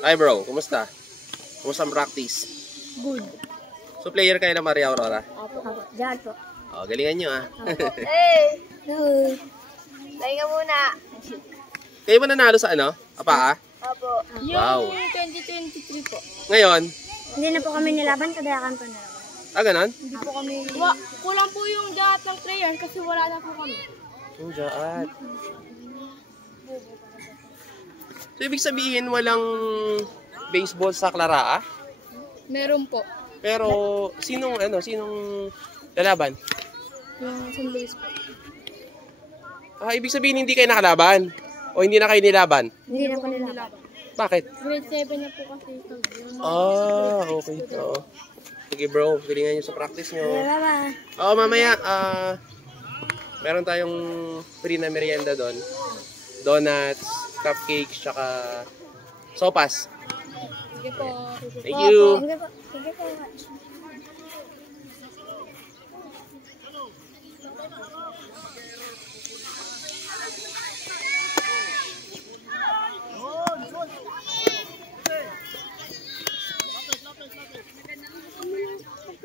Hi bro, kumusta? Kumusta ang practice? Good. So player kayo na Maria Aurora? Apo. Diyan po. Oh, galingan nyo ah. Hey! Tayo muna. Kayo ba nanalo sa ano? Apa? Apo. Wow. Yung 2023 po. Ngayon? Hindi na po kami nilaban, kadayakan po na. Ah, ganon? Hindi po kami... Kulang po yung jahat ng player kasi wala na po kami. Yung jaat. So, ibig sabihin walang baseball sa Clara, ah? Meron po. Pero, sinong lalaban? Yung San Luis po. Ah, ibig sabihin hindi kayo nakalaban? O hindi na kayo nilaban? Hindi na po nilaban. Bakit? Grade 7 na po kasi. Ah, okay. Oo. Sige bro, galingan nyo sa practice nyo. Bye-bye. Oo, mamaya, meron tayong free na merienda doon. Donuts, cupcakes, tsaka sopas. Sige po. Thank you. Sige po. Sige po.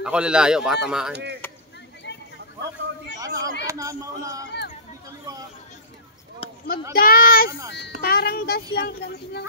Ako lalayo, baka tamaan. Magdas! Parang das lang. Ganun lang.